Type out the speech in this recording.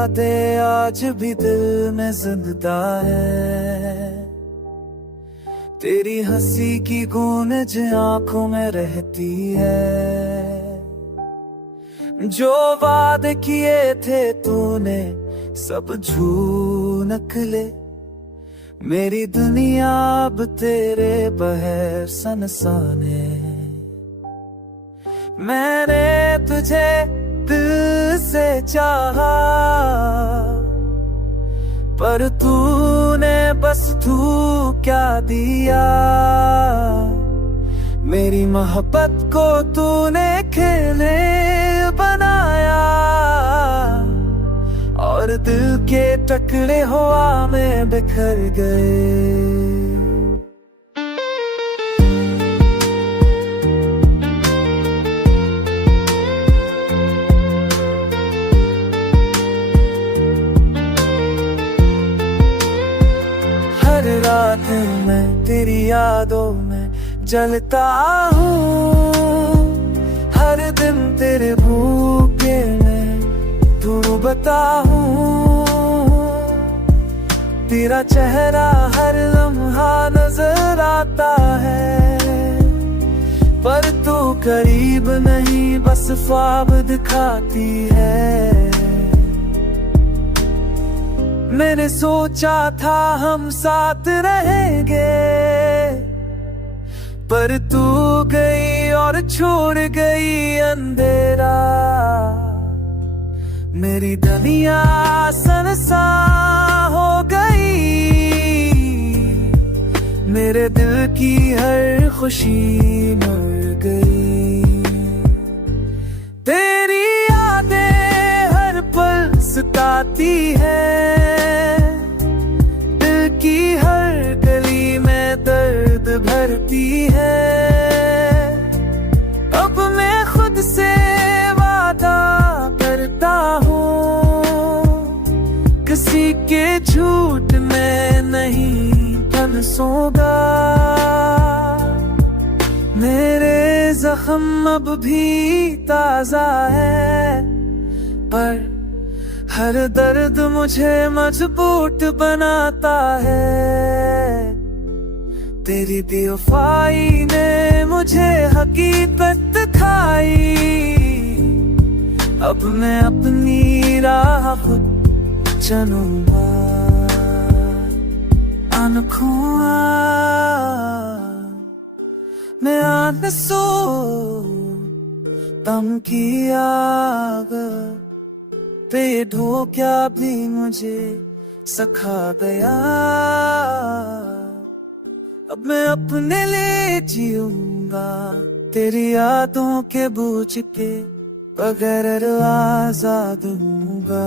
यादें आज भी दिल में जिंदा है। तेरी हंसी की गूंज आंखों में रहती है। जो वादे किए थे तूने सब झूठ निकले। मेरी दुनिया अब तेरे बगैर सनसाने। मैंने तुझे दिल से चाहा, पर तूने बस तू क्या दिया। मेरी मोहब्बत को तूने खेले बनाया, और दिल के टुकड़े हवा में बिखर गए। हर रात मैं तेरी यादों में जलता हूँ। हर दिन तेरे भूखे में डूबता हूँ। तेरा चेहरा हर लम्हा नजर आता है, पर तू करीब नहीं बस ख्वाब दिखाती है। मैंने सोचा था हम साथ रहेंगे, पर तू गई और छोड़ गई अंधेरा। मेरी दुनिया सनसा हो गई। मेरे दिल की हर खुशी मर गई। तेरी यादें हर पल सताती है। की हर गली में दर्द भरती है। अब मैं खुद से वादा करता हूँ, किसी के झूठ में नहीं फंसूंगा। मेरे जख्म अब भी ताजा है, पर हर दर्द मुझे मजबूत बनाता है। तेरी बेवफाई ने मुझे हकीकत दिखाई। अब मैं अपनी राह खुद चलूंगा। अनखुआ मैं आंसू तम की आग पे ढोक्या भी मुझे सखा गया। अब मैं अपने लिए जीऊंगा, तेरी यादों के बूझ के बगैर आजाद हूँगा।